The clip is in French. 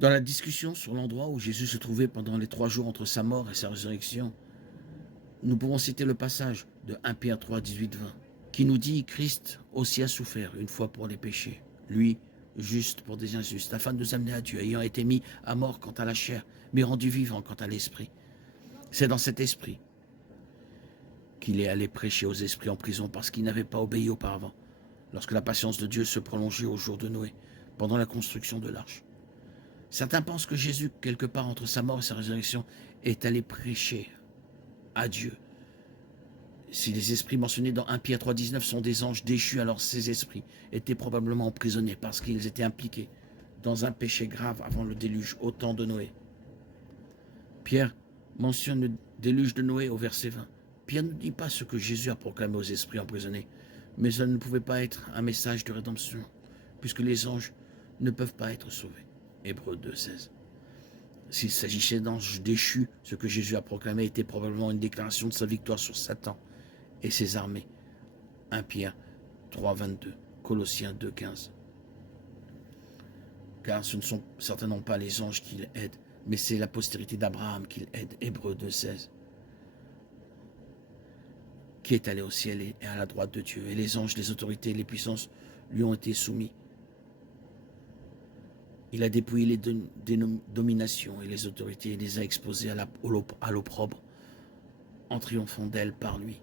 Dans la discussion sur l'endroit où Jésus se trouvait pendant les 3 jours entre sa mort et sa résurrection, nous pouvons citer le passage de 1 Pierre 3, 18-20, qui nous dit « Christ aussi a souffert une fois pour les péchés, lui, juste pour des injustes, afin de nous amener à Dieu, ayant été mis à mort quant à la chair, mais rendu vivant quant à l'esprit. » C'est dans cet esprit qu'il est allé prêcher aux esprits en prison parce qu'ils n'avaient pas obéi auparavant, lorsque la patience de Dieu se prolongeait au jour de Noé, pendant la construction de l'arche. Certains pensent que Jésus, quelque part entre sa mort et sa résurrection, est allé prêcher à Dieu. Si les esprits mentionnés dans 1 Pierre 3, 19 sont des anges déchus, alors ces esprits étaient probablement emprisonnés parce qu'ils étaient impliqués dans un péché grave avant le déluge au temps de Noé. Pierre mentionne le déluge de Noé au verset 20. Pierre ne dit pas ce que Jésus a proclamé aux esprits emprisonnés, mais ça ne pouvait pas être un message de rédemption, puisque les anges ne peuvent pas être sauvés. Hébreux 2, 16. S'il s'agissait d'anges déchus, ce que Jésus a proclamé était probablement une déclaration de sa victoire sur Satan et ses armées. 1 Pierre 3, 22, Colossiens 2, 15. Car ce ne sont certainement pas les anges qu'il aide, mais c'est la postérité d'Abraham qu'il aide. Hébreux 2, 16. Qui est allé au ciel et à la droite de Dieu. Et les anges, les autorités, les puissances lui ont été soumis. Il a dépouillé les dominations et les autorités et les a exposées à l'opprobre en triomphant d'elles par lui.